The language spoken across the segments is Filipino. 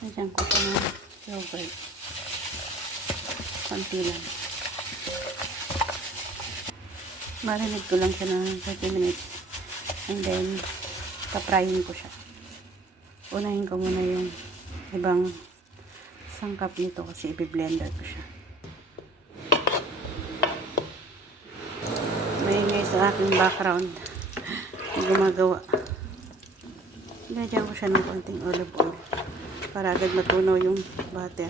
Lagyan ko pa ng yogurt. Konti lang. Marinate ko lang siya ng 30 minutes. And then, paprayin ko siya. Unahin ko muna yung ibang sangkap nito kasi i-blender ko siya. Maingay sa aking background. Yung gumagawa. Lagyan ko siya ng konting olive oil para agad matunaw yung butter.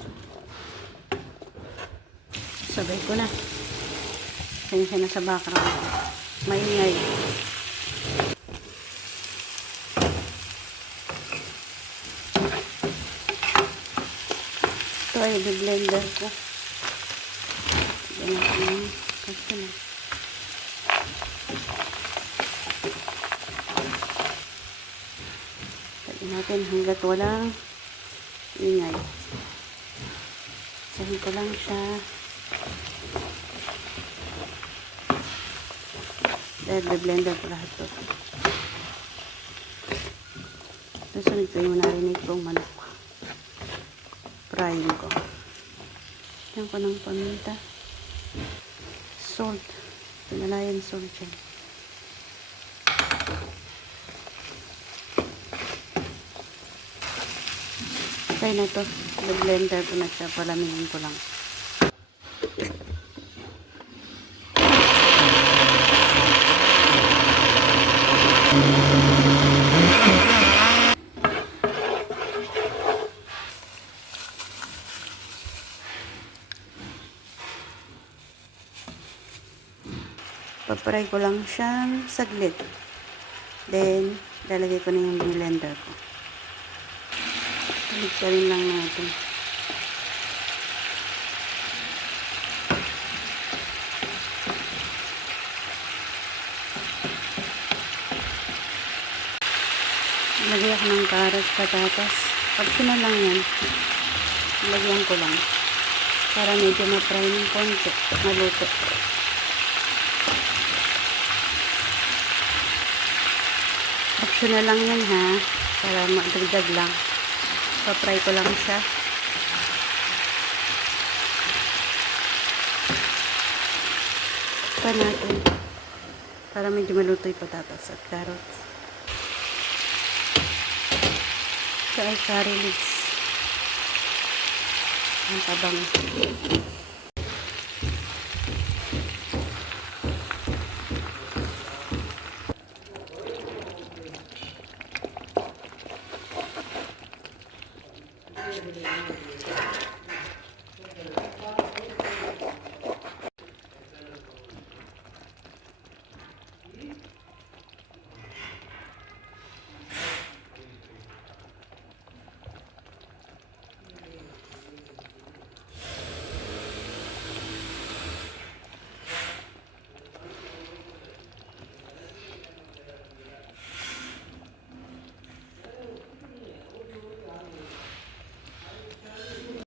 Sabay ko na. Siya na sa background. Maingay. Ito ay i-blender ko. Lagyan natin yung kasi na. Lagyan natin hanggat walang ingay. Sahin ko lang siya. Dahil blender ko lahat to. Susunod ko yung narinig kong manok. Frying ko. Lagyan ko ng paminta. Salt. Pinalayan salt dyan. Okay na ito. Blender ko na siya. Palamigin ko lang. Papry ko lang siyang saglit. Then, lalagay ko na yung blender ko. Mixerin lang natin. Lagay ako ng carrots, patatas. Optional lang yan. Lagyan ko lang. Para medyo ma-fry ng konti. Maluto. Optional lang yan ha. Para magdagdag lang. Pa-fry ko lang siya. Pa natin. Para medyo maluto yung patatas at carrots. Ito ay curry leaves. Ang tabang.